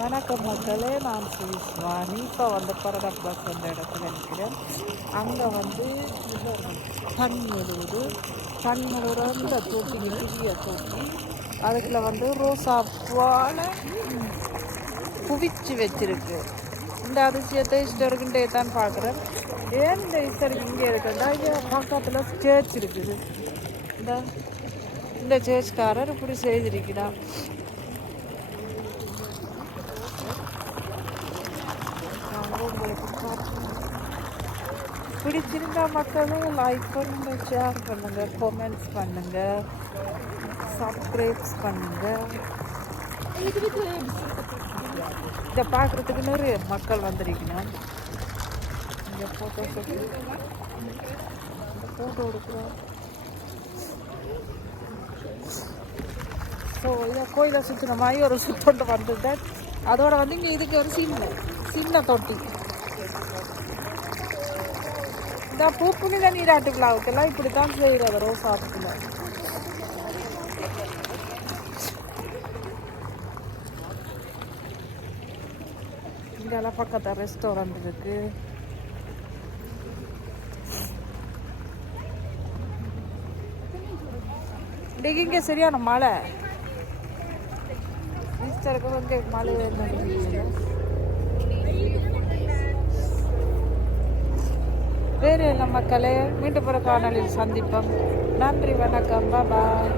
வணக்கம் மக்களே, நான் சுவிஸ்வாணி. இப்போ வந்து பரடக் பஸ் அந்த இடத்துல நிற்கிறேன். அங்கே வந்து தண்ணி முழுகிற இந்த தொட்டி, புதிய தொட்டி, அதுக்குள்ள வந்து ரோசாப்பால் குவிச்சு வச்சிருக்கு. இந்த அதிசயத்தை ஹிஸ்டரிக்கிட்டே தான் பார்க்குறேன். ஏன் இந்த ஹிஸ்டரிக்கு இங்கே இருக்குன்னா, இங்கே பக்கத்தில் சேர்ச் இருக்குது. இந்த சேர்ச்காரர் இப்படி செய்திருக்கிறார். பிடிச்சிருந்தா மக்களும் லைக் பண்ணுங்க, ஷேர் பண்ணுங்க, கமெண்ட்ஸ் பண்ணுங்க, சப்ஸ்கிரைப்ஸ் பண்ணுங்க. இதை பார்க்குறதுக்கு நிறைய மக்கள் வந்திருக்கணும். இங்கே ஃபோட்டோ எடுக்கிறோம். ஸோ இதை கோயிலை சுற்றின மாதிரி ஒரு சுத்தொண்டு வந்துட்டேன். அதோட வந்து இங்கே இதுக்கு ஒரு சின்ன தொட்டி. இந்த பூப்புனித நீராட்டு விழாவுக்கெல்லாம் இப்படி தான் செய்கிறது ரோசாப்புல. இங்கெல்லாம் பக்கத்தில் ரெஸ்டாரண்ட் இருக்கு. இன்னைக்கு இங்கே சரியான மழை. ஈஸ்டருக்கு வந்து மழை வேறு என்ன மக்களே, மீண்டும் ஒரு காணொலியில் சந்திப்போம். நன்றி, வணக்கம், பாய்.